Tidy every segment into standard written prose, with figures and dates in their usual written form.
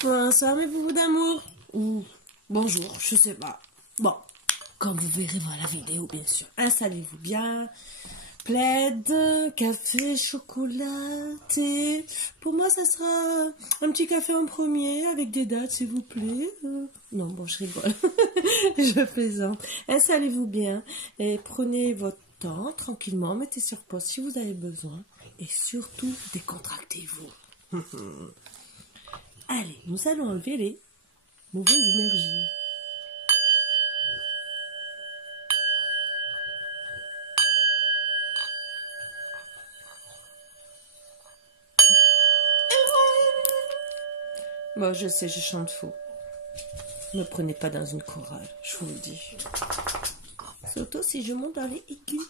Bonsoir mes boubous d'amour. Ou bonjour, je sais pas. Bon, comme vous verrez dans la vidéo, bien sûr. Installez-vous bien. Plaid, café, chocolat, thé. Pour moi, ça sera un petit café en premier avec des dattes, s'il vous plaît. Non, bon, je rigole. Je plaisante. Installez-vous bien et prenez votre temps tranquillement. Mettez sur pause si vous avez besoin. Et surtout, décontractez-vous. Allez, nous allons enlever les mauvaises énergies. Bon, je sais, je chante faux. Ne me prenez pas dans une chorale, je vous le dis. Surtout si je monte dans les aigus.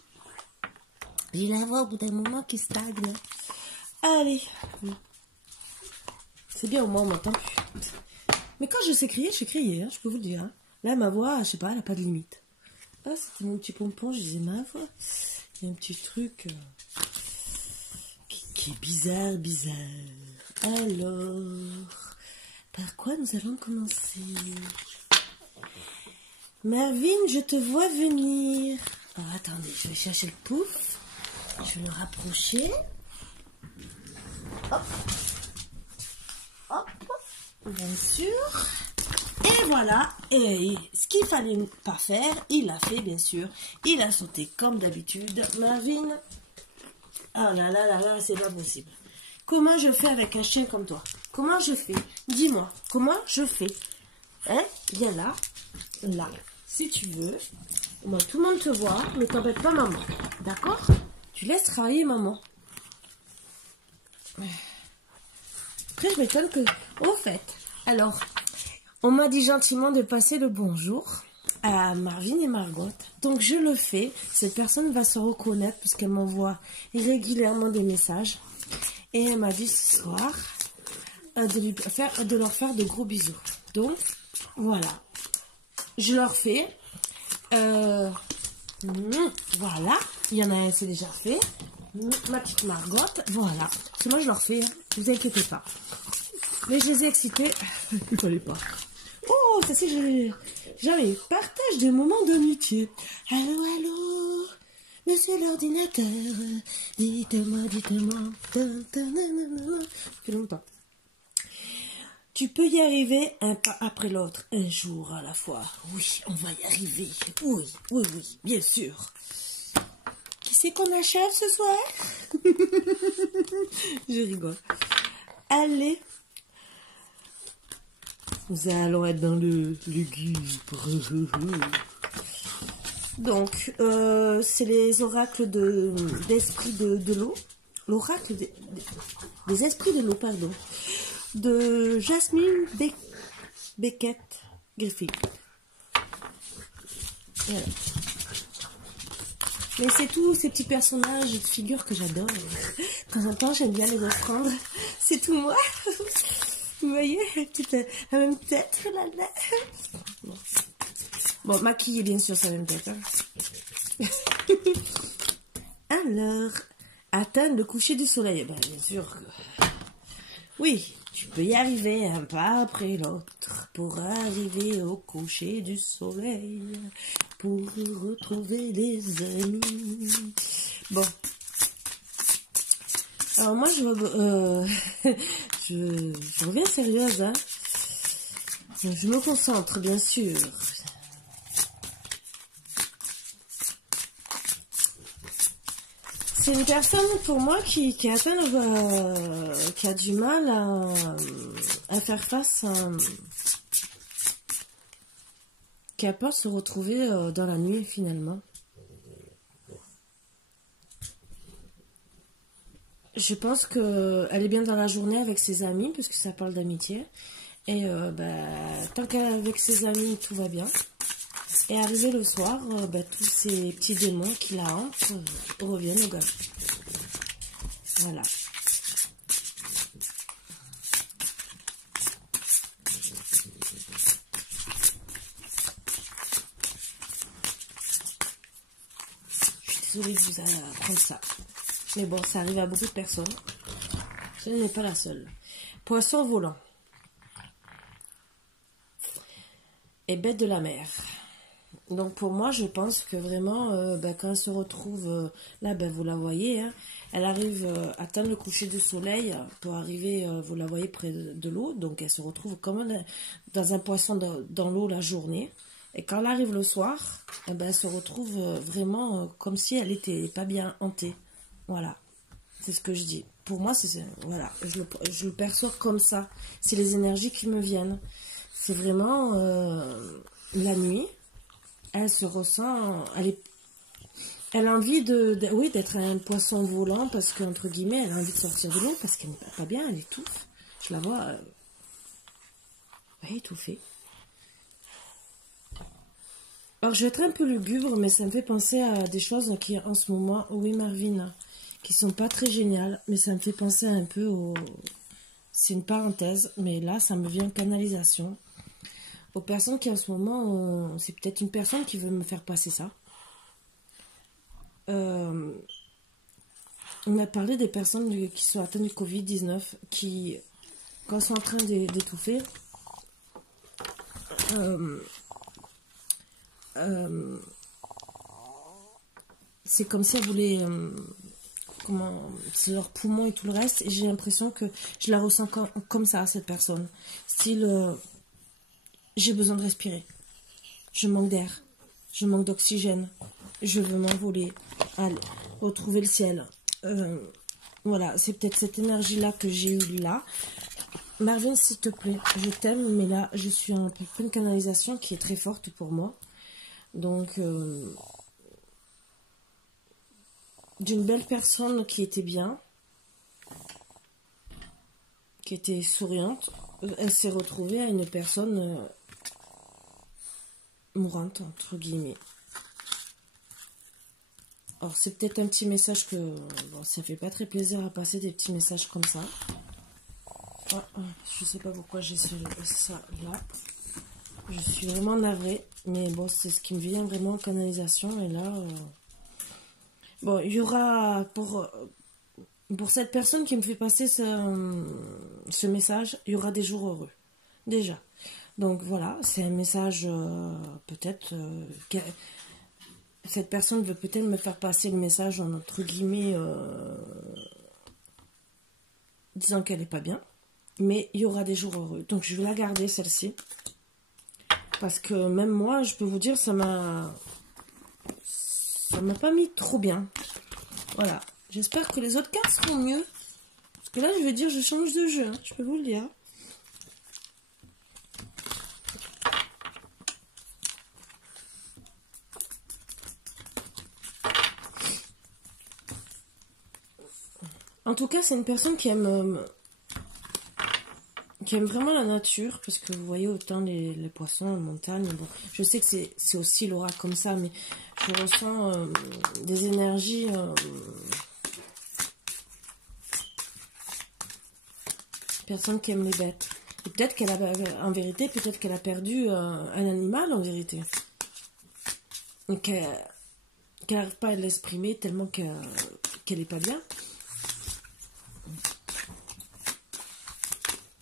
J'ai la voix au bout d'un moment qui stagne. Allez. C'est bien, au moins on m'entend plus. Mais quand je sais crier, hein, je peux vous le dire. Hein. Là, ma voix, je sais pas, elle n'a pas de limite. Ah, c'était mon petit pompon, je disais ma voix. Il y a un petit truc qui est bizarre. Alors, par quoi nous allons commencer? Marvin, je te vois venir. Oh, attendez, je vais chercher le pouf. Je vais le rapprocher. Hop. Hop. Bien sûr. Et voilà. Et ce qu'il fallait pas faire, il l'a fait, bien sûr. Il a sauté comme d'habitude. Marvin. Ah là là là là, c'est pas possible. Comment je fais avec un chien comme toi? Comment je fais? Dis-moi, comment je fais? Hein? Viens là. Là. Si tu veux. Moi, tout le monde te voit, mais t'embête pas maman. D'accord? Tu laisses travailler maman. Après, je m'étonne que... Au fait, alors, on m'a dit gentiment de passer le bonjour à Marvin et Margot. Donc, je le fais. Cette personne va se reconnaître puisqu'elle m'envoie régulièrement des messages. Et elle m'a dit ce soir de leur faire de gros bisous. Donc, voilà. Je leur fais. Voilà. Il y en a un, c'est déjà fait. Ma petite Margot. Voilà. C'est moi, je leur fais. Ne vous inquiétez pas. Mais je les ai excités. Il fallait pas. Oh, ça c'est jamais. Partage des moments d'amitié. Allô, allô. Monsieur l'ordinateur. Dites-moi. Fait longtemps. Tu peux y arriver un pas après l'autre, un jour à la fois. Oui, on va y arriver. Oui, bien sûr. Qui c'est qu'on achève ce soir? Je rigole. Allez. Nous allons être dans le lugubre. Donc, c'est les oracles d'esprit de l'eau. L'oracle des esprits de l'eau, pardon. De Jasmine Beckett Griffith. Voilà. Mais c'est tous ces petits personnages de figures que j'adore. De temps en temps, j'aime bien les reprendre. C'est tout moi. Vous voyez, la même tête. Là. Bon, maquillée bien sûr, c'est la même tête. Hein. Alors, atteindre le coucher du soleil. Ben, bien sûr. Oui. Tu peux y arriver un pas après l'autre pour arriver au coucher du soleil, pour retrouver les amis. Bon. Alors moi, je reviens sérieuse. Hein. Je me concentre, bien sûr. C'est une personne pour moi qui a du mal à faire face qui a peur de se retrouver dans la nuit finalement. Je pense qu'elle est bien dans la journée avec ses amis parce que ça parle d'amitié et tant qu'avec ses amis tout va bien. Et arrivé le soir, tous ces petits démons qui la hantent reviennent au galop. Voilà. Je suis désolée de vous apprendre ça. Mais bon, ça arrive à beaucoup de personnes. Je n'ai pas la seule. Poisson volant. et bête de la mer. Donc pour moi, je pense que vraiment, quand elle se retrouve, là, vous la voyez, hein, elle arrive à atteindre le coucher du soleil pour arriver, vous la voyez près de l'eau, donc elle se retrouve comme dans un poisson dans l'eau la journée. Et quand elle arrive le soir, elle se retrouve vraiment comme si elle était pas bien hantée. Voilà, c'est ce que je dis. Pour moi, voilà, je le perçois comme ça. C'est les énergies qui me viennent. C'est vraiment la nuit. Elle se ressent, elle a envie oui, d'être un poisson volant parce qu'entre guillemets, elle a envie de sortir de l'eau parce qu'elle n'est pas bien, elle étouffe. Je la vois, étouffée. Alors, je vais être un peu lugubre, mais ça me fait penser à des choses qui, en ce moment, oui, Marvin, qui sont pas très géniales, mais ça me fait penser un peu au... C'est une parenthèse, mais là, ça me vient en canalisation. Aux personnes qui, en ce moment, c'est peut-être une personne qui veut me faire passer ça. On a parlé des personnes qui sont atteintes du Covid-19, qui, quand elles sont en train d'étouffer, c'est comme si elles voulaient... c'est leurs poumons et tout le reste, et j'ai l'impression que je la ressens comme ça, cette personne. Style, j'ai besoin de respirer. Je manque d'air. Je manque d'oxygène. Je veux m'envoler. Aller retrouver le ciel. Voilà, c'est peut-être cette énergie-là que j'ai eue là. Marvin, s'il te plaît, je t'aime, mais là, je suis en pleine canalisation qui est très forte pour moi. Donc, d'une belle personne qui était bien, qui était souriante, elle s'est retrouvée à une personne mourante, entre guillemets. Alors, c'est peut-être un petit message que... Bon, ça fait pas très plaisir à passer des petits messages comme ça. Je sais pas pourquoi j'ai ça là. Je suis vraiment navrée. Mais bon, c'est ce qui me vient vraiment en canalisation. Et là... Bon, il y aura... Pour cette personne qui me fait passer ce message, il y aura des jours heureux. Déjà. Donc voilà, c'est un message peut-être... Cette personne veut peut-être me faire passer le message entre guillemets disant qu'elle n'est pas bien. Mais il y aura des jours heureux. Donc je vais la garder celle-ci. Parce que même moi, je peux vous dire, ça m'a pas mis trop bien. Voilà. J'espère que les autres cartes seront mieux. Parce que là, je vais dire, je change de jeu. Hein, je peux vous le dire. En tout cas, c'est une personne qui aime vraiment la nature, parce que vous voyez autant les poissons, les montagnes. Bon, je sais que c'est aussi l'aura comme ça, mais je ressens des énergies. Personne qui aime les bêtes. Et peut-être qu'elle a, en vérité, peut-être qu'elle a perdu un animal en vérité. Et qu'elle n'arrive pas à l'exprimer tellement qu'elle n'est pas bien.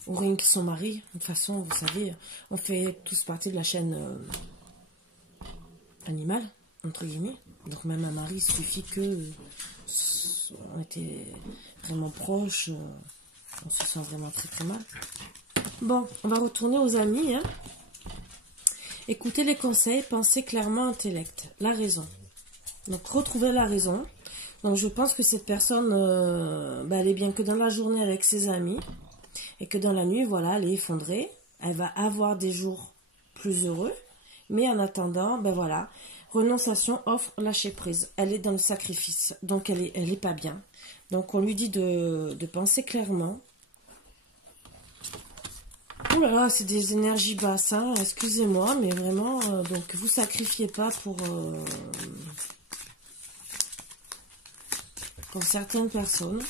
Ou rien que son mari. De toute façon, vous savez, on fait tous partie de la chaîne animale, entre guillemets. Donc même un mari, il suffit que on était vraiment proches, on se sent vraiment très très mal. Bon, on va retourner aux amis. Hein. Écoutez les conseils, pensez clairement, intellect, la raison. Donc retrouver la raison. Donc je pense que cette personne, elle est bien que dans la journée avec ses amis. Et que dans la nuit, voilà, elle est effondrée. Elle va avoir des jours plus heureux. Mais en attendant, voilà, renonciation, offre, lâcher prise. Elle est dans le sacrifice. Donc elle est pas bien. Donc on lui dit de penser clairement. Oh là là, c'est des énergies basses, hein, excusez-moi, mais vraiment, donc vous sacrifiez pas pour certaines personnes.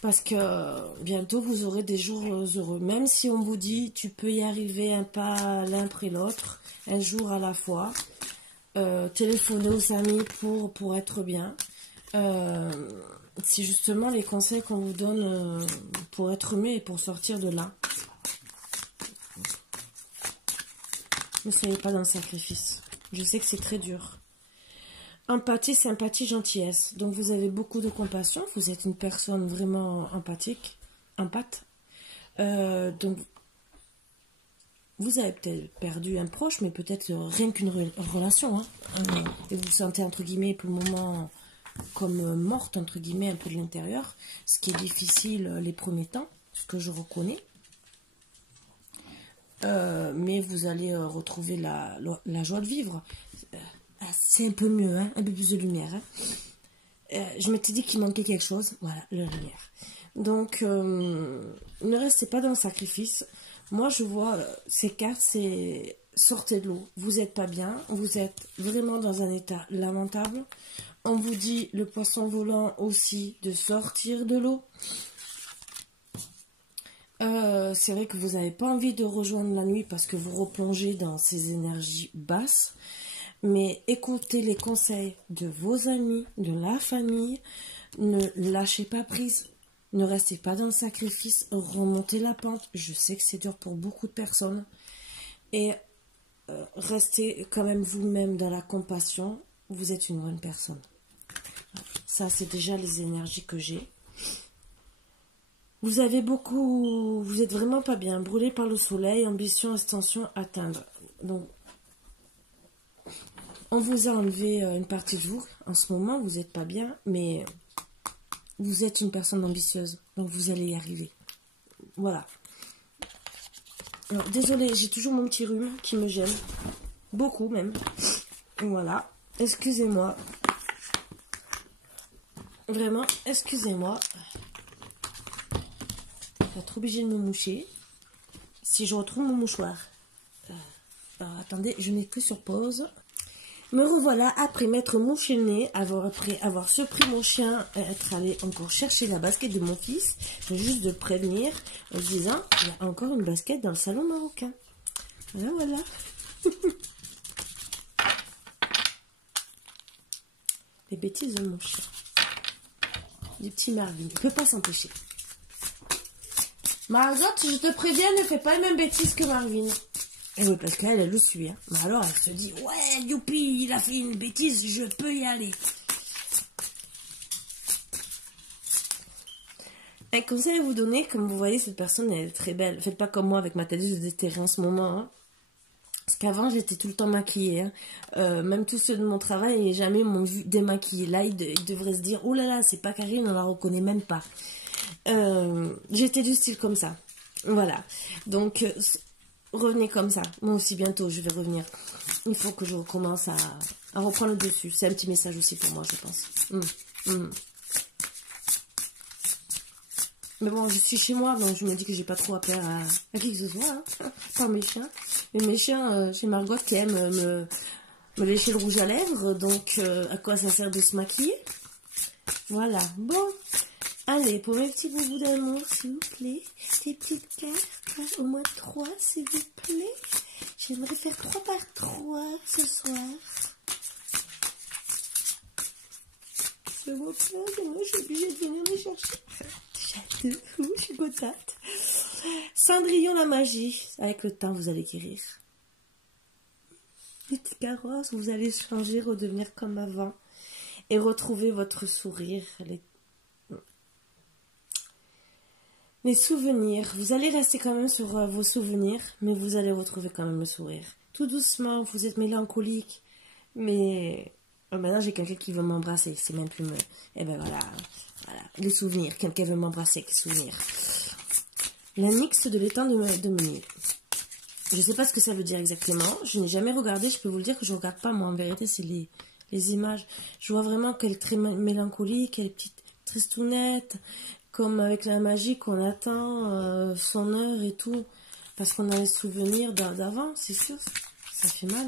Parce que bientôt, vous aurez des jours heureux. Même si on vous dit, tu peux y arriver un pas l'un après l'autre, un jour à la fois. Téléphoner aux amis pour être bien. C'est justement les conseils qu'on vous donne pour être mieux et pour sortir de là. Ne soyez pas dans le sacrifice. Je sais que c'est très dur. Empathie, sympathie, gentillesse. Donc vous avez beaucoup de compassion. Vous êtes une personne vraiment empathique. Empathe. Donc vous avez peut-être perdu un proche, mais peut-être rien qu'une relation. Hein. Et vous vous sentez, entre guillemets, pour le moment, comme morte, entre guillemets, un peu de l'intérieur. Ce qui est difficile les premiers temps, ce que je reconnais. Mais vous allez retrouver la joie de vivre. C'est un peu mieux, hein, un peu plus de lumière. Hein. Je m'étais dit qu'il manquait quelque chose. Voilà, la lumière. Donc, ne restez pas dans le sacrifice. Moi, je vois ces cartes, c'est sortez de l'eau. Vous n'êtes pas bien. Vous êtes vraiment dans un état lamentable. On vous dit, le poisson volant aussi, de sortir de l'eau. C'est vrai que vous n'avez pas envie de rejoindre la nuit parce que vous replongez dans ces énergies basses. Mais écoutez les conseils de vos amis, de la famille. Ne lâchez pas prise. Ne restez pas dans le sacrifice. Remontez la pente. Je sais que c'est dur pour beaucoup de personnes. Et restez quand même vous-même dans la compassion. Vous êtes une bonne personne. Ça, c'est déjà les énergies que j'ai. Vous avez beaucoup... Vous êtes vraiment pas bien. Brûlé par le soleil. Ambition, extension, atteindre. Donc, on vous a enlevé une partie de vous. En ce moment, vous n'êtes pas bien. Mais vous êtes une personne ambitieuse. Donc, vous allez y arriver. Voilà. Alors, désolée, j'ai toujours mon petit rhume qui me gêne. Beaucoup, même. Voilà. Excusez-moi. Vraiment, excusez-moi. Je vais être obligée de me moucher. Si je retrouve mon mouchoir. Alors, attendez, je n'ai que sur pause. Me revoilà après m'être mouché le nez, après avoir surpris mon chien, être allé encore chercher la basket de mon fils, juste de prévenir en disant il y a encore une basket dans le salon marocain. Voilà, voilà. Les bêtises de mon chien. Du petit Marvin. Il ne peut pas s'empêcher. Margot, je te préviens, ne fais pas les mêmes bêtises que Marvin. Et oui, parce qu'elle, elle le suit. Hein. Mais alors, elle se dit, ouais, youpi, il a fait une bêtise, je peux y aller. Un conseil à vous donner, comme vous voyez, cette personne, elle est très belle. Faites pas comme moi avec ma tête de déterré en ce moment. Hein. Parce qu'avant, j'étais tout le temps maquillée. Hein. Même tous ceux de mon travail, jamais m'ont vu démaquillée. Là, ils devraient se dire, oh là là, c'est pas Karine, on la reconnaît même pas. J'étais du style comme ça. Voilà. Donc... revenez comme ça. Moi aussi, bientôt, je vais revenir. Il faut que je recommence à reprendre le dessus. C'est un petit message aussi pour moi, je pense. Mais bon, je suis chez moi, donc je me dis que j'ai pas trop à faire à qui que ce soit. Hein. Par mes chiens. Et mes chiens, chez Margot, qui aime me lécher le rouge à lèvres. Donc, à quoi ça sert de se maquiller? Voilà. Bon. Allez, pour mes petits boubous d'amour, s'il vous plaît, des petites cartes, au moins 3, s'il vous plaît. J'aimerais faire 3 par 3 ce soir. S'il vous plaît, moi, je suis obligée de venir les chercher. Déjà 2, je suis contente. Cendrillon la magie. Avec le temps, vous allez guérir. Petit carrosse, vous allez changer, redevenir comme avant. Et retrouver votre sourire, les souvenirs, vous allez rester quand même sur vos souvenirs, mais vous allez retrouver quand même le sourire. Tout doucement, vous êtes mélancolique, mais maintenant j'ai quelqu'un qui veut m'embrasser, c'est même plus mieux. Et ben voilà, les souvenirs, quelqu'un veut m'embrasser, quel souvenir. L'annexe de l'étang de Meunier. Je ne sais pas ce que ça veut dire exactement, je n'ai jamais regardé, je peux vous le dire que je ne regarde pas, moi en vérité c'est les images. Je vois vraiment qu'elle est très mélancolique, elle est petite tristounette. Comme avec la magie qu'on attend son heure et tout. Parce qu'on a les souvenirs d'avant, c'est sûr. Ça fait mal.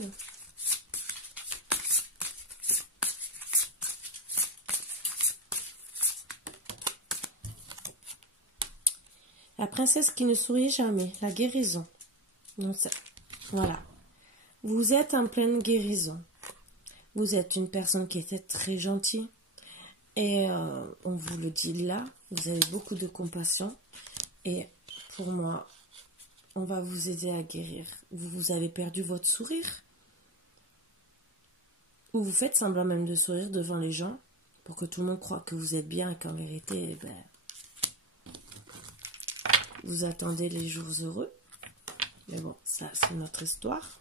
La princesse qui ne sourit jamais. La guérison. Donc ça, voilà. Vous êtes en pleine guérison. Vous êtes une personne qui était très gentille. Et on vous le dit là. Vous avez beaucoup de compassion. Et pour moi, on va vous aider à guérir. Vous avez perdu votre sourire. Ou vous faites semblant même de sourire devant les gens pour que tout le monde croie que vous êtes bien et qu'en vérité, vous attendez les jours heureux. Mais bon, ça c'est notre histoire.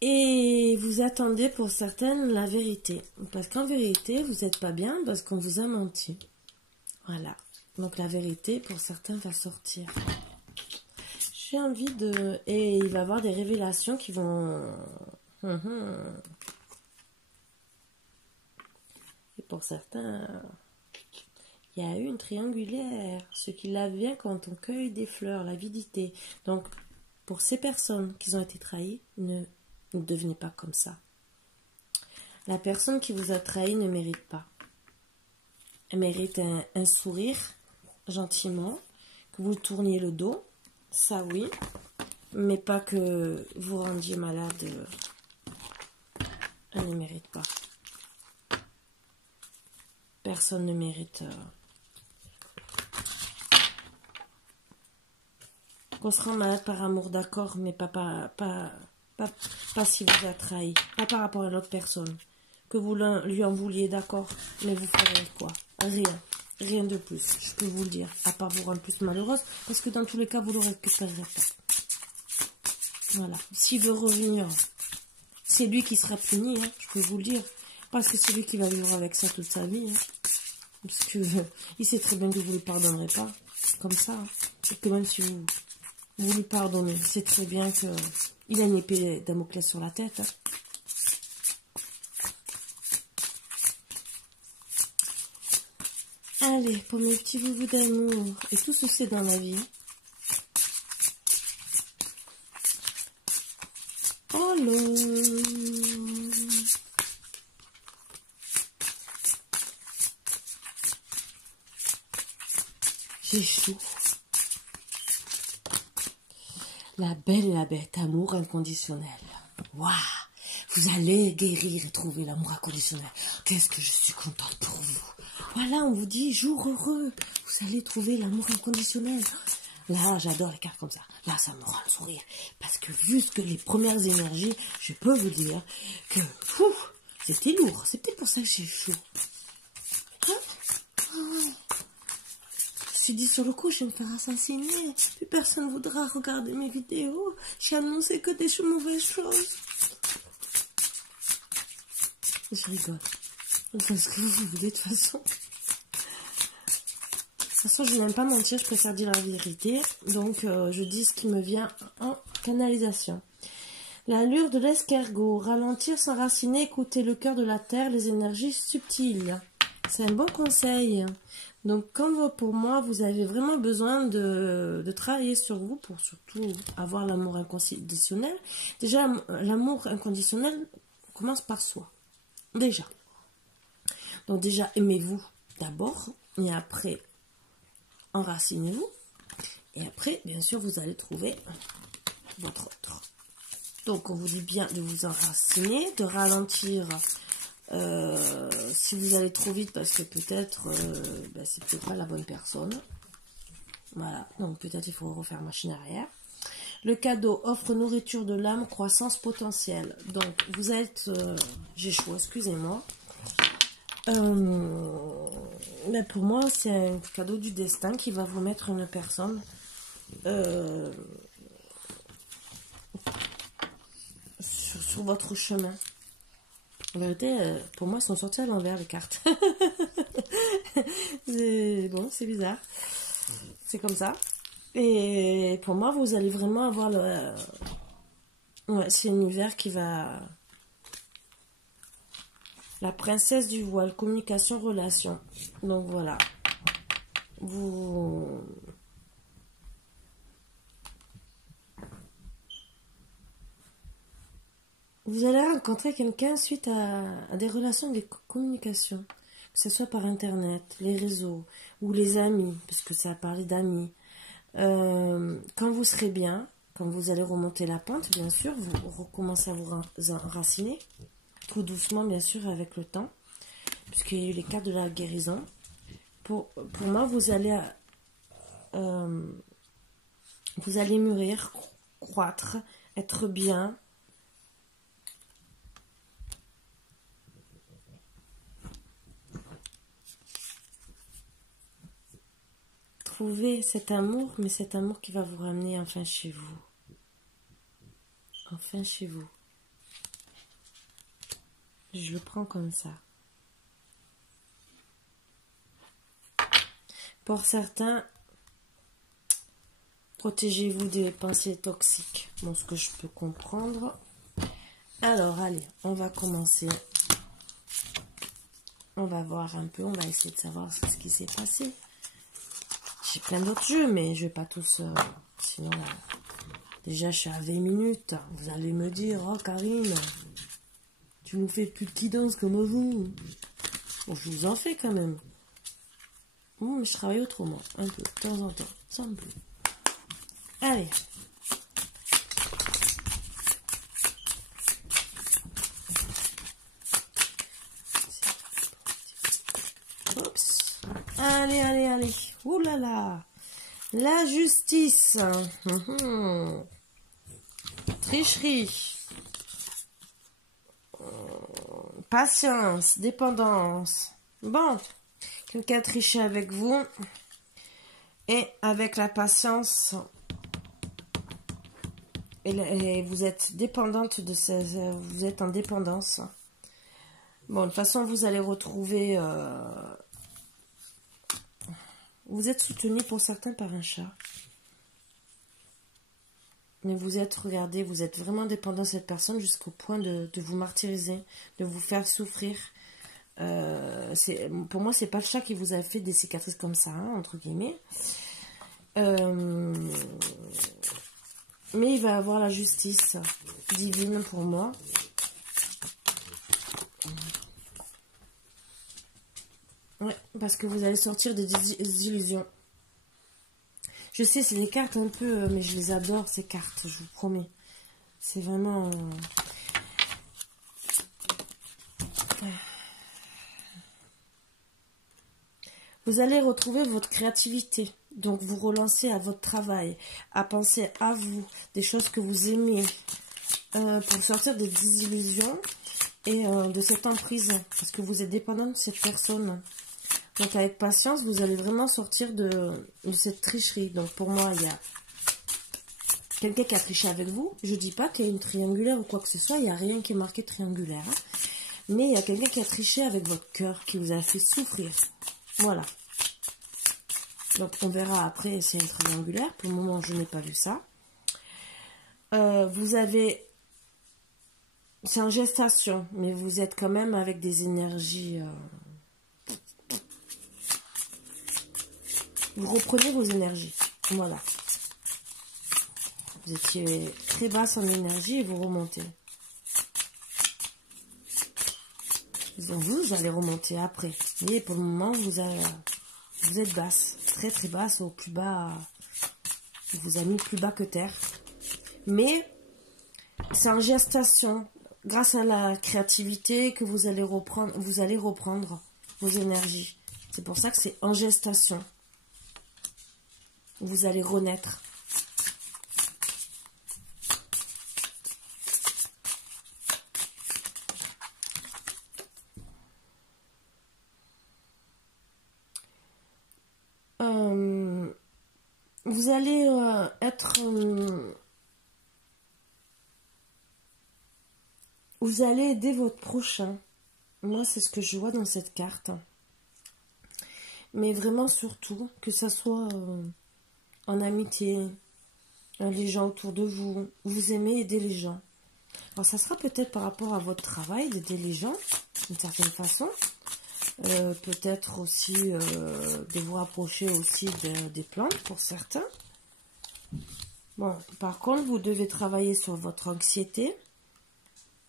Et vous attendez pour certaines la vérité. Parce qu'en vérité, vous n'êtes pas bien parce qu'on vous a menti. Voilà. Donc la vérité, pour certains, va sortir. J'ai envie de... Et il va y avoir des révélations qui vont... Et pour certains, il y a eu une triangulaire. Ce qui la vient quand on cueille des fleurs, l'avidité. Donc, pour ces personnes qui ont été trahies, ne devenez pas comme ça. La personne qui vous a trahi ne mérite pas. Elle mérite un sourire, gentiment, que vous tourniez le dos, ça oui, mais pas que vous rendiez malade. Elle ne mérite pas. Personne ne mérite qu'on se rend malade par amour, d'accord, mais pas si vous a trahi, pas par rapport à l'autre personne. Que vous lui en vouliez, d'accord, mais vous ferez quoi? Rien de plus, je peux vous le dire, à part vous rendre plus malheureuse, parce que dans tous les cas, vous ne le récupérerez pas. Voilà, s'il veut revenir, c'est lui qui sera puni, hein, je peux vous le dire, parce que c'est lui qui va vivre avec ça toute sa vie, hein, parce que il sait très bien que vous ne lui pardonnerez pas, comme ça, hein, et que même si vous lui pardonnez, il sait très bien que il a une épée Damoclès sur la tête, hein. Allez, pour mes petits boubous d'amour, et tout ce c'est dans la vie. Oh là, j'ai chaud. La belle et la bête, amour inconditionnel. Waouh, vous allez guérir et trouver l'amour inconditionnel. Qu'est-ce que je suis contente pour vous. Voilà, on vous dit, jour heureux, vous allez trouver l'amour inconditionnel. Là, j'adore les cartes comme ça. Là, ça me rend le sourire. Parce que vu ce que les premières énergies, je peux vous dire que c'était lourd. C'est peut-être pour ça que j'ai chaud. Hein? Ouais. Je me suis dit sur le coup, je vais me faire assassiner. Plus personne ne voudra regarder mes vidéos. J'ai annoncé que des mauvaises choses. Je rigole. Parce que vous voulez de toute façon. De toute façon, je n'aime pas mentir, je préfère dire la vérité. Donc, je dis ce qui me vient en canalisation. L'allure de l'escargot. Ralentir, s'enraciner, écouter le cœur de la terre, les énergies subtiles. C'est un bon conseil. Donc, comme pour moi, vous avez vraiment besoin de travailler sur vous pour surtout avoir l'amour inconditionnel. Déjà, l'amour inconditionnel commence par soi. Déjà. Donc, déjà, aimez-vous d'abord. Et après, enracinez-vous. Et après, bien sûr, vous allez trouver votre autre. Donc, on vous dit bien de vous enraciner, de ralentir si vous allez trop vite parce que peut-être c'est peut-être pas la bonne personne. Voilà, donc peut-être il faut refaire machine arrière. Le cadeau offre nourriture de l'âme, croissance potentielle. Donc, vous êtes... j'ai chaud, excusez-moi. Mais pour moi, c'est un cadeau du destin qui va vous mettre une personne sur votre chemin. En vérité, pour moi, elles sont sorties à l'envers, les cartes. Bon, c'est bizarre. C'est comme ça. Et pour moi, vous allez vraiment avoir le... Ouais, c'est l'univers qui va... La princesse du voile, communication, relation. Donc voilà. Vous allez rencontrer quelqu'un suite à des relations, des communications. Que ce soit par internet, les réseaux ou les amis, parce que ça a parlé d'amis. Quand vous serez bien, quand vous allez remonter la pente, bien sûr, vous recommencez à vous enraciner. Tout doucement, bien sûr, avec le temps, puisqu'il y a eu les cartes de la guérison. Pour moi, vous allez vous allez mûrir, croître, être bien. Trouver cet amour, mais cet amour qui va vous ramener enfin chez vous. Enfin chez vous. Je le prends comme ça. Pour certains, protégez-vous des pensées toxiques. Bon, ce que je peux comprendre. Alors, allez, on va commencer. On va voir un peu, on va essayer de savoir ce qui s'est passé. J'ai plein d'autres jeux, mais je vais pas tous... sinon, déjà, je suis à 20 minutes. Vous allez me dire, oh Karine, tu nous fais plus de petits danses comme vous. Bon, je vous en fais quand même. Bon, mais je travaille autrement, un peu, de temps en temps. Ça me plaît. Allez. Oups. Allez, allez, allez. Ouh là là. La justice. Tricherie. Patience. Dépendance. Bon. Quelqu'un a triché avec vous. Et avec la patience. Et vous êtes dépendante de ces... Vous êtes en dépendance. Bon, de toute façon, vous allez retrouver... vous êtes soutenu pour certains par un chat. Mais vous êtes, regardez, vous êtes vraiment dépendant de cette personne jusqu'au point de vous martyriser, de vous faire souffrir. Pour moi, c'est pas le chat qui vous a fait des cicatrices comme ça, hein, entre guillemets. Mais il va avoir la justice divine pour moi. Ouais, parce que vous allez sortir des illusions. Je sais, c'est des cartes un peu... mais je les adore, ces cartes, je vous promets. C'est vraiment... Vous allez retrouver votre créativité. Donc, vous relancez à votre travail, à penser à vous, des choses que vous aimez, pour sortir des désillusions et de cette emprise. Parce que vous êtes dépendant de cette personne. Donc, avec patience, vous allez vraiment sortir de cette tricherie. Donc, pour moi, il y a quelqu'un qui a triché avec vous. Je ne dis pas qu'il y a une triangulaire ou quoi que ce soit. Il n'y a rien qui est marqué triangulaire. Hein. Mais il y a quelqu'un qui a triché avec votre cœur, qui vous a fait souffrir. Voilà. Donc, on verra après si c'est une triangulaire. Pour le moment, je n'ai pas vu ça. Vous avez... C'est en gestation, mais vous êtes quand même avec des énergies... Vous reprenez vos énergies. Voilà. Vous étiez très basse en énergie et vous remontez. Donc vous allez remonter après. Mais pour le moment, vous êtes basse. Très très basse, au plus bas. Il vous a mis plus bas que terre. Mais c'est en gestation. Grâce à la créativité que vous allez reprendre vos énergies. C'est pour ça que c'est en gestation. Vous allez renaître. Vous allez être... vous allez aider votre prochain. Moi, c'est ce que je vois dans cette carte. Mais vraiment, surtout, que ça soit... en amitié, les gens autour de vous, vous aimez aider les gens. Alors ça sera peut-être par rapport à votre travail d'aider les gens, d'une certaine façon. Peut-être aussi de vous rapprocher aussi des plantes pour certains. Bon, par contre, vous devez travailler sur votre anxiété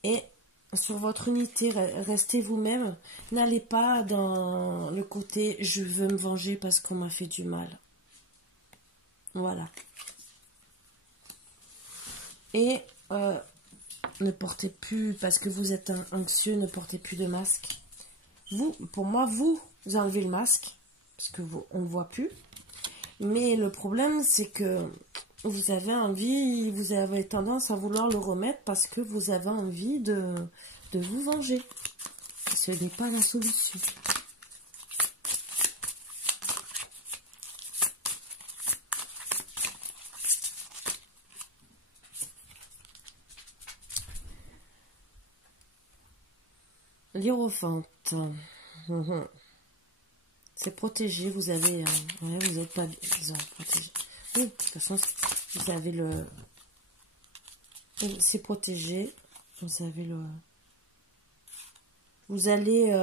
et sur votre unité. Restez vous-même. N'allez pas dans le côté « je veux me venger parce qu'on m'a fait du mal ». Voilà. Et ne portez plus, parce que vous êtes anxieux, ne portez plus de masque. Vous, pour moi, vous enlevez le masque, parce que on ne le voit plus. Mais le problème, c'est que vous avez envie, vous avez tendance à vouloir le remettre parce que vous avez envie de vous venger. Ce n'est pas la solution. L'Hiérophante. C'est protégé, vous avez... ouais, vous n'êtes pas... Ils ont protégé. Oui, de toute façon, vous avez le... C'est protégé. Vous avez le... Vous allez...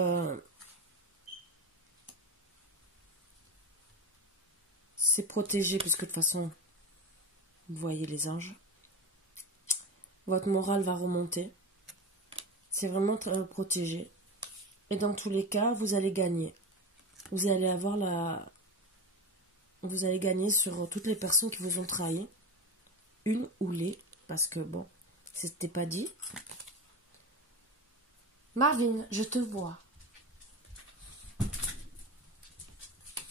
C'est protégé, parce que de toute façon, vous voyez les anges. Votre morale va remonter. C'est vraiment protégé. Et dans tous les cas, vous allez gagner. Vous allez avoir la... Vous allez gagner sur toutes les personnes qui vous ont trahi. Une ou les. Parce que bon, c'était pas dit. Marvin, je te vois.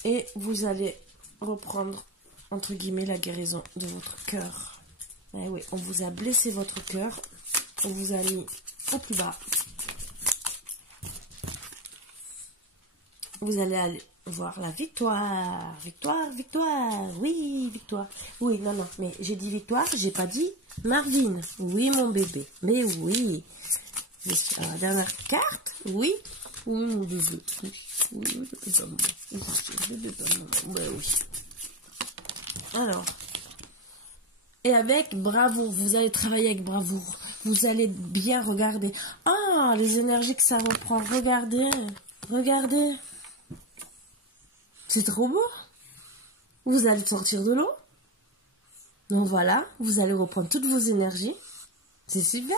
Et vous allez reprendre, entre guillemets, la guérison de votre cœur. Eh oui, on vous a blessé votre cœur. On vous a mis au plus bas. Vous allez aller voir la victoire. Victoire, victoire. Oui, victoire. Oui, non, non. Mais j'ai dit victoire, j'ai pas dit Marvin. Oui, mon bébé. Mais oui. La dernière carte. Oui. Oui, mon bébé. Oui. Oui, bébé d'amour. Oui. Alors. Et avec bravoure. Vous allez travailler avec bravoure. Vous allez bien regarder. Ah, les énergies que ça reprend. Regardez. Regardez. C'est trop beau. Vous allez sortir de l'eau. Donc voilà, vous allez reprendre toutes vos énergies. C'est super.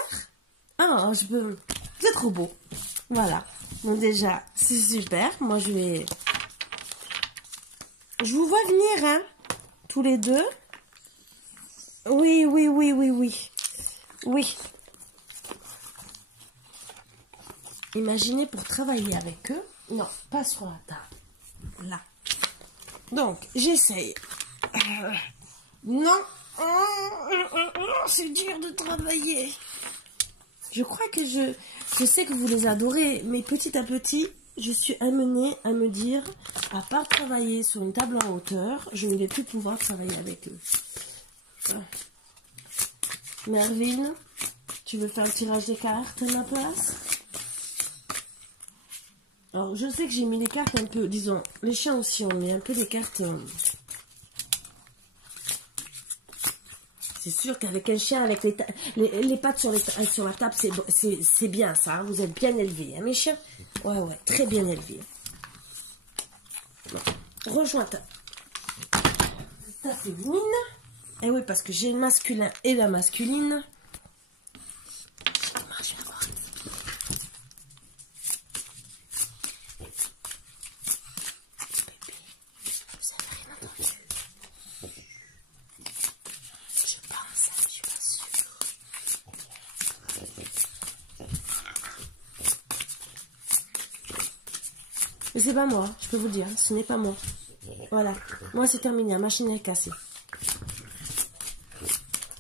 Ah, je peux... C'est trop beau. Voilà. Donc déjà, c'est super. Moi, je vais... Je vous vois venir, hein. Tous les deux. Oui, oui, oui, oui, oui. Oui. Imaginez pour travailler avec eux. Non, pas sur la table. Là. Donc, j'essaye. Non. C'est dur de travailler. Je crois que je sais que vous les adorez, mais petit à petit, je suis amenée à me dire, à part travailler sur une table en hauteur, je ne vais plus pouvoir travailler avec eux. Mervyn, tu veux faire le tirage des cartes à ma place? Alors, je sais que j'ai mis les cartes un peu, disons, les chiens aussi, on met un peu des cartes... C'est sûr qu'avec un chien, avec les pattes sur la table, c'est bien ça, hein, vous êtes bien élevés, hein, mes chiens? Ouais, ouais, très bien élevés. Bon, rejoins ta féminine. Et oui, parce que j'ai le masculin et la masculine. Je vais avoir... Mais c'est pas moi, je peux vous le dire, ce n'est pas moi. Voilà, moi c'est terminé, la machine est cassée.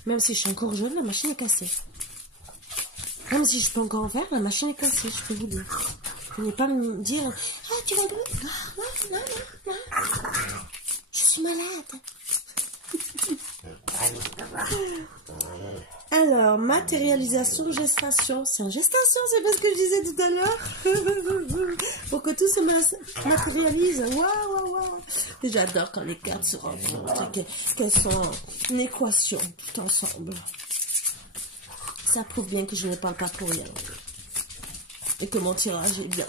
Même si je suis encore jeune, la machine est cassée. Même si je peux encore en faire, la machine est cassée, je peux vous dire. Vous n'allez pas me dire, ah tu vas plus? Non, non, non, non. Je suis malade. Alors, matérialisation, gestation. C'est en gestation, c'est pas ce que je disais tout à l'heure. Pour que tout se matérialise. Waouh, waouh, waouh. Et j'adore quand les cartes se rencontrent, qu'elles sont une équation tout ensemble. Ça prouve bien que je ne parle pas pour rien. Et que mon tirage est bien.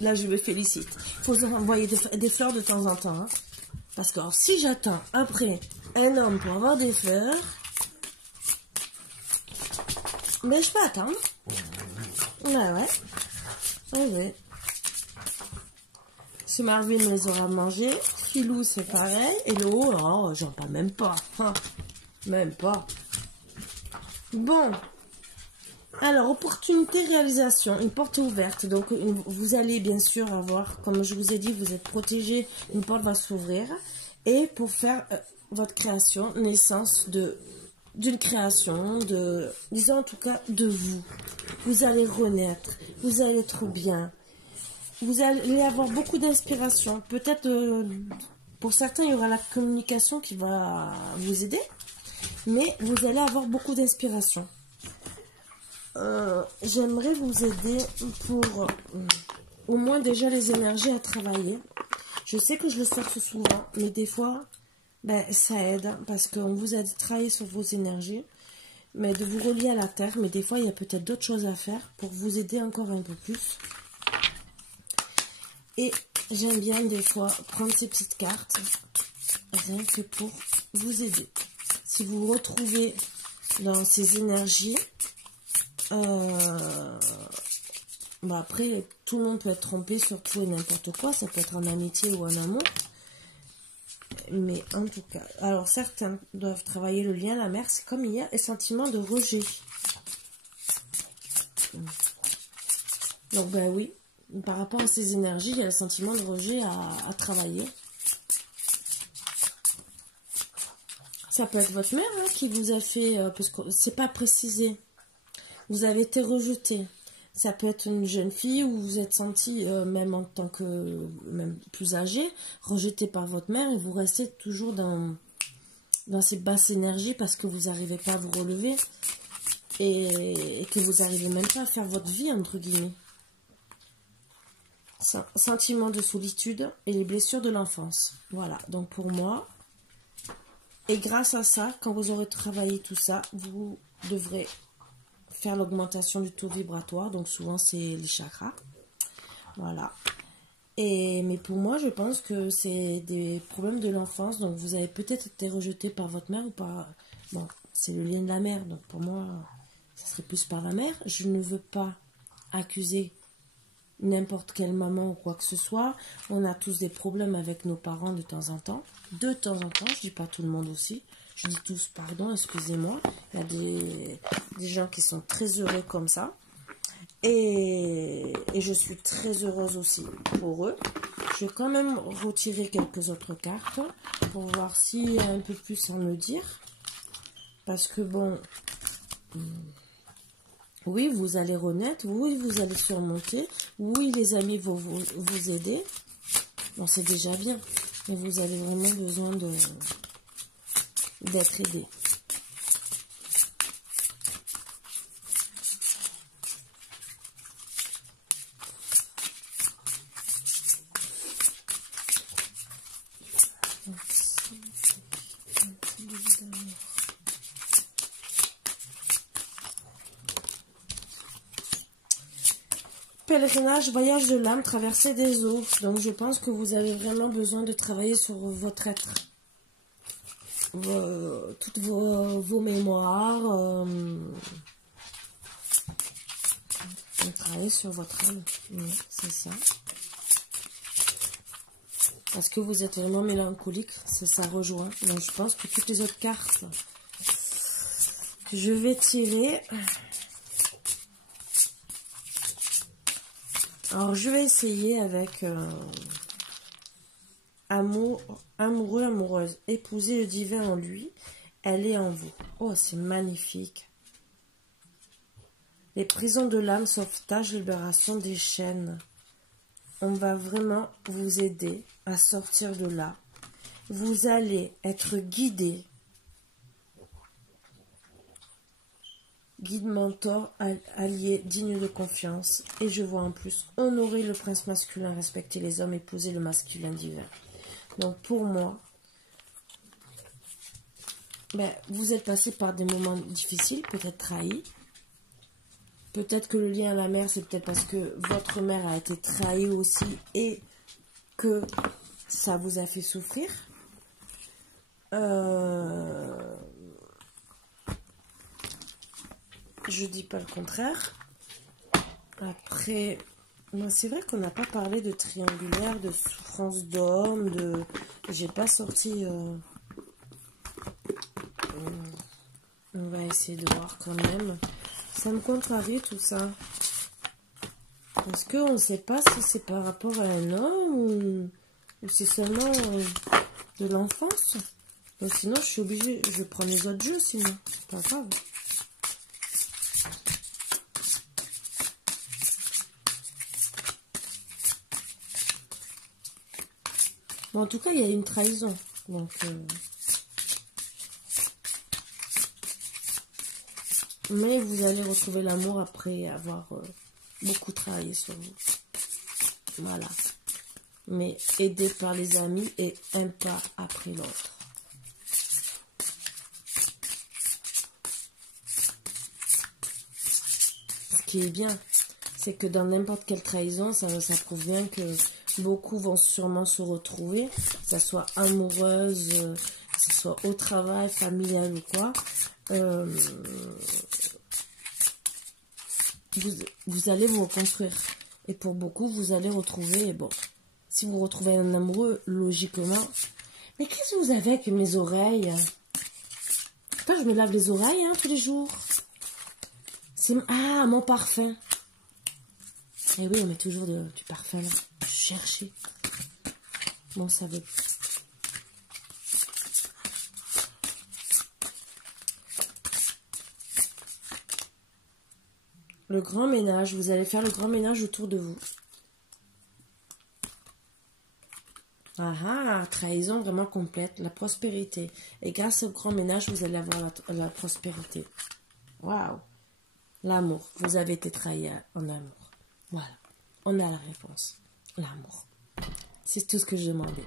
Là, je me félicite. Il faut envoyer des fleurs de temps en temps. Hein. Parce que alors, si j'attends après un homme pour avoir des fleurs, mais je peux attendre. Ouais, ouais. Ouais, ouais. Si Marvin les aura mangés, Philou c'est pareil. Et le haut, oh, j'en parle même pas. Hein. Même pas. Bon. Alors, opportunité, réalisation, une porte ouverte. Donc, vous allez bien sûr avoir, comme je vous ai dit, vous êtes protégé, une porte va s'ouvrir. Et pour faire votre création, naissance d'une création, disons en tout cas, de vous. Vous allez renaître, vous allez être bien. Vous allez avoir beaucoup d'inspiration. Peut-être, pour certains, il y aura la communication qui va vous aider. Mais vous allez avoir beaucoup d'inspiration. J'aimerais vous aider pour au moins déjà les énergies à travailler. Je sais que je le sors souvent, mais des fois, ben, ça aide parce qu'on vous aide à travailler sur vos énergies, mais de vous relier à la terre. Mais des fois, il y a peut-être d'autres choses à faire pour vous aider encore un peu plus. Et j'aime bien des fois prendre ces petites cartes, rien que pour vous aider. Si vous vous retrouvez dans ces énergies, bah après, tout le monde peut être trompé sur tout et n'importe quoi. Ça peut être en amitié ou en amour. Mais en tout cas, alors certains doivent travailler le lien à la mère. C'est comme il y a un sentiment de rejet. Donc ben oui, par rapport à ces énergies, il y a le sentiment de rejet à travailler. Ça peut être votre mère hein, qui vous a fait, parce que c'est pas précisé. Vous avez été rejeté. Ça peut être une jeune fille où vous vous êtes senti, même en tant que même plus âgé, rejeté par votre mère et vous restez toujours dans ces basses énergies parce que vous n'arrivez pas à vous relever et que vous n'arrivez même pas à faire votre vie, entre guillemets. Sentiment de solitude et les blessures de l'enfance. Voilà, donc pour moi, et grâce à ça, quand vous aurez travaillé tout ça, vous devrez faire l'augmentation du taux vibratoire, donc souvent c'est les chakras. Voilà. Mais pour moi, je pense que c'est des problèmes de l'enfance, donc vous avez peut-être été rejeté par votre mère ou par... Bon, c'est le lien de la mère, donc pour moi, ça serait plus par la mère. Je ne veux pas accuser n'importe quelle maman ou quoi que ce soit. On a tous des problèmes avec nos parents de temps en temps. De temps en temps, je dis pas tout le monde aussi. Je dis tous, pardon, excusez-moi. Il y a des gens qui sont très heureux comme ça. Et je suis très heureuse aussi pour eux. Je vais quand même retirer quelques autres cartes pour voir s'il y a un peu plus à me dire. Parce que bon, oui, vous allez renaître, oui, vous allez surmonter, oui, les amis vont vous aider. Bon, c'est déjà bien, mais vous avez vraiment besoin d'être aidé. Pèlerinage, voyage de l'âme, traversée des eaux. Donc je pense que vous avez vraiment besoin de travailler sur votre être. Toutes vos mémoires. Travailler sur votre âme. Oui, c'est ça. Parce que vous êtes vraiment mélancolique. Ça rejoint. Donc je pense que toutes les autres cartes que je vais tirer... Alors, je vais essayer avec amoureux, amoureuse, épouser le divin en lui, elle est en vous. Oh, c'est magnifique. Les prisons de l'âme, sauvetage, libération des chaînes. On va vraiment vous aider à sortir de là. Vous allez être guidé. Guide, mentor, allié, digne de confiance. Et je vois en plus honorer le prince masculin, respecter les hommes, épouser le masculin divin. Donc pour moi, vous êtes passé par des moments difficiles, peut-être trahis. Peut-être que le lien à la mère, c'est peut-être parce que votre mère a été trahie aussi et que ça vous a fait souffrir. Je dis pas le contraire. Après, c'est vrai qu'on n'a pas parlé de triangulaire, de souffrance d'homme, j'ai pas sorti... On va essayer de voir quand même. Ça me contrarie tout ça. Parce qu'on ne sait pas si c'est par rapport à un homme ou c'est seulement de l'enfance. Donc sinon, je suis obligée, je prends les autres jeux sinon. C'est pas grave. Bon, en tout cas, il y a une trahison. Donc, mais vous allez retrouver l'amour après avoir beaucoup travaillé sur vous. Voilà. Mais aidé par les amis et un pas après l'autre. Ce qui est bien, c'est que dans n'importe quelle trahison, ça prouve bien que beaucoup vont sûrement se retrouver, que ce soit amoureuse, que ce soit au travail, familial ou quoi. Vous allez vous reconstruire. Et pour beaucoup, vous allez retrouver, bon, si vous retrouvez un amoureux, logiquement. Mais qu'est-ce que vous avez avec mes oreilles? Putain, je me lave les oreilles tous les jours. Ah, mon parfum. Eh oui, on met toujours du parfum là. Chercher. Bon, ça veut. Le grand ménage. Vous allez faire le grand ménage autour de vous. Ah, trahison vraiment complète. La prospérité. Et grâce au grand ménage, vous allez avoir la prospérité. Waouh. L'amour. Vous avez été trahi en amour. Voilà. On a la réponse. L'amour. C'est tout ce que je demandais.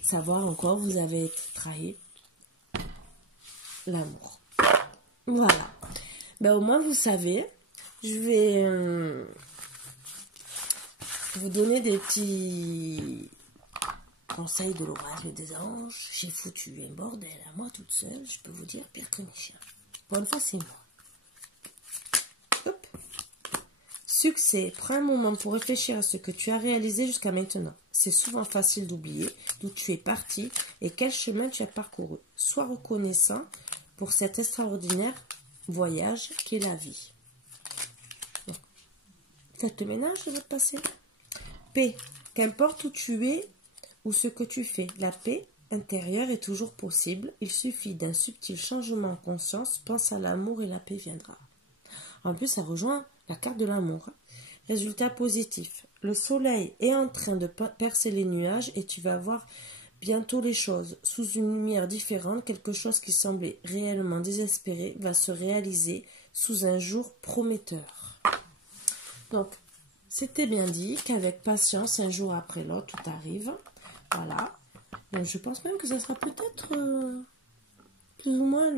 Savoir en quoi vous avez été trahi. L'amour. Voilà. Ben, au moins, vous savez. Je vais vous donner des petits conseils de l'orage et des anges. J'ai foutu un bordel à moi toute seule. Je peux vous dire pire que mes chiens. Pour une fois, c'est moi. Hop. Succès. Prends un moment pour réfléchir à ce que tu as réalisé jusqu'à maintenant. C'est souvent facile d'oublier d'où tu es parti et quel chemin tu as parcouru. Sois reconnaissant pour cet extraordinaire voyage qu'est la vie. Donc, faites le ménage de votre passé. Paix. Qu'importe où tu es ou ce que tu fais, la paix intérieure est toujours possible. Il suffit d'un subtil changement en conscience. Pense à l'amour et la paix viendra. En plus, ça rejoint la carte de l'amour. Résultat positif. Le soleil est en train de percer les nuages et tu vas voir bientôt les choses sous une lumière différente. Quelque chose qui semblait réellement désespéré va se réaliser sous un jour prometteur. Donc, c'était bien dit qu'avec patience, un jour après l'autre, tout arrive. Voilà. Donc, je pense même que ça sera peut-être plus ou moins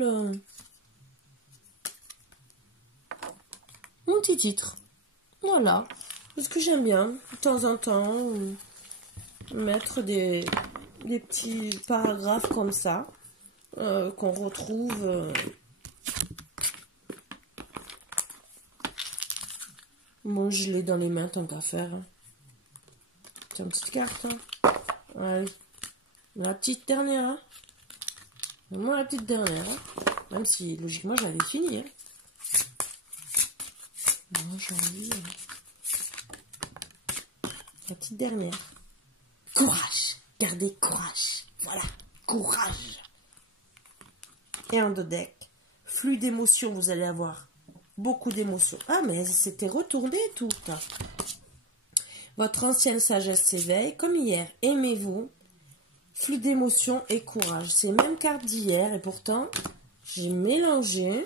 mon petit titre. Voilà. Parce que j'aime bien, de temps en temps, mettre des petits paragraphes comme ça, qu'on retrouve. Bon, je l'ai dans les mains tant qu'à faire. C'est une petite carte. Allez. La petite dernière. Vraiment la petite dernière. Même si, logiquement, j'avais fini. Non, j'ai envie. La petite dernière. Courage. Gardez courage. Voilà. Courage. Et en deux decks. Flux d'émotions, vous allez avoir. Beaucoup d'émotions. Ah, mais c'était retourné tout. Votre ancienne sagesse s'éveille. Comme hier, aimez-vous. Flux d'émotions et courage. C'est même carte d'hier. Et pourtant, j'ai mélangé.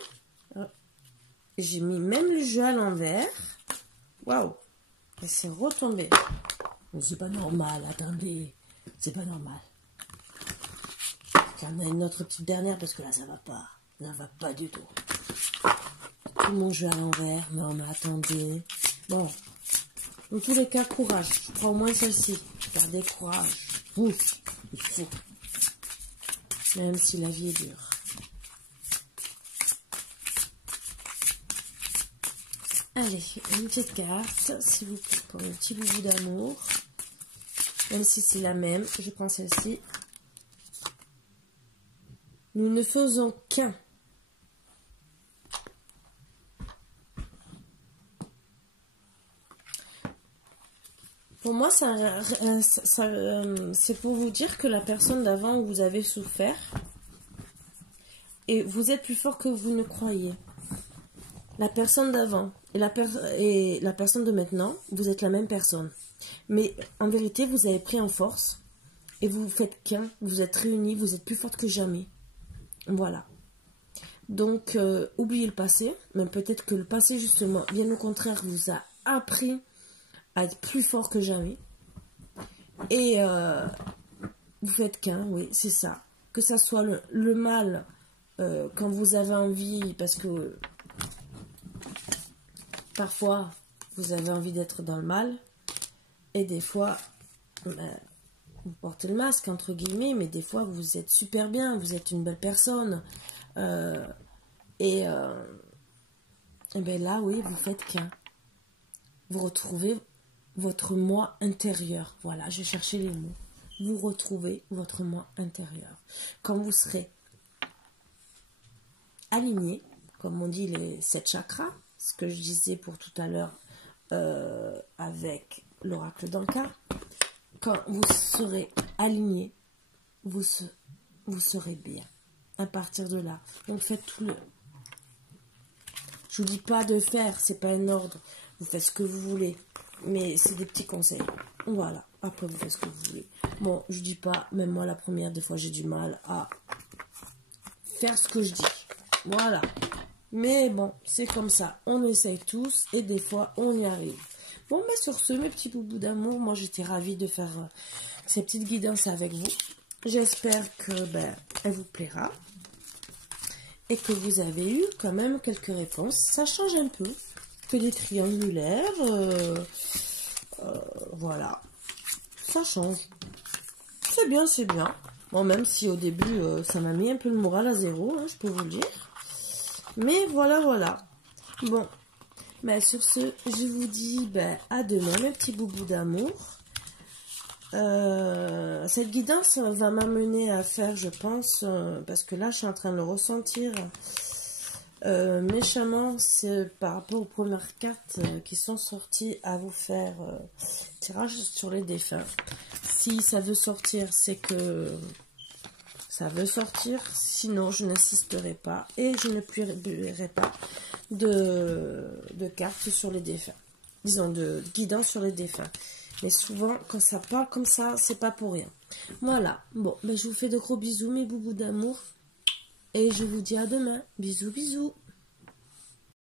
J'ai mis même le jeu à l'envers. Waouh. Et c'est retombé. C'est pas normal, attendez. C'est pas normal. Il y en a une autre petite dernière parce que là, ça va pas. Ça va pas du tout. Tout mon jeu à l'envers. Non, mais attendez. Bon. Dans tous les cas, courage. Je prends au moins celle-ci. Gardez courage. Ouf. Il faut. Même si la vie est dure. Allez, une petite carte, s'il vous plaît, pour un petit boubou d'amour. Même si c'est la même, je prends celle-ci. Nous ne faisons qu'un. Pour moi, c'est pour vous dire que la personne d'avant, vous avez souffert. Et vous êtes plus fort que vous ne croyez. La personne d'avant et la personne de maintenant, vous êtes la même personne. Mais en vérité, vous avez pris en force. Et vous faites qu'un. Vous êtes réunis. Vous êtes plus forte que jamais. Voilà. Donc, oubliez le passé. Mais peut-être que le passé, justement, bien au contraire, vous a appris à être plus fort que jamais. Et vous faites qu'un, oui, c'est ça. Que ça soit le mal quand vous avez envie, parce que parfois vous avez envie d'être dans le mal, et des fois vous portez le masque entre guillemets, mais des fois vous êtes super bien, vous êtes une belle personne, et bien là, oui, vous faites qu'un. Vous retrouvez votre moi intérieur. Voilà, je cherchais les mots. Vous retrouvez votre moi intérieur. Quand vous serez aligné, comme on dit les 7 chakras, ce que je disais pour tout à l'heure avec l'oracle d'Anka, quand vous serez aligné, vous serez bien. À partir de là. Donc faites tout le... Je vous dis pas de faire, c'est pas un ordre. Vous faites ce que vous voulez. Mais c'est des petits conseils. Voilà. Après, vous faites ce que vous voulez. Bon, je dis pas, même moi, la première, des fois, j'ai du mal à faire ce que je dis. Voilà. Mais bon, c'est comme ça. On essaye tous et des fois, on y arrive. Bon, mais sur ce, mes petits boubous d'amour, moi, j'étais ravie de faire ces petites guidances avec vous. J'espère que, elle vous plaira. Et que vous avez eu quand même quelques réponses. Ça change un peu que des triangulaires. Voilà. Ça change. C'est bien, c'est bien. Bon, même si au début, ça m'a mis un peu le moral à zéro, hein, je peux vous le dire. Mais voilà, voilà. Bon. Sur ce, je vous dis à demain, mes petits boubous d'amour. Cette guidance va m'amener à faire, je pense, parce que là, je suis en train de le ressentir méchamment, c'est par rapport aux premières cartes qui sont sorties, à vous faire tirage sur les défunts. Si ça veut sortir, c'est que ça veut sortir, sinon je n'insisterai pas et je ne publierai pas de cartes sur les défunts, disons de guidance sur les défunts. Mais souvent, quand ça parle comme ça, c'est pas pour rien. Voilà. Bon, je vous fais de gros bisous, mes boubous d'amour. Et je vous dis à demain. Bisous, bisous.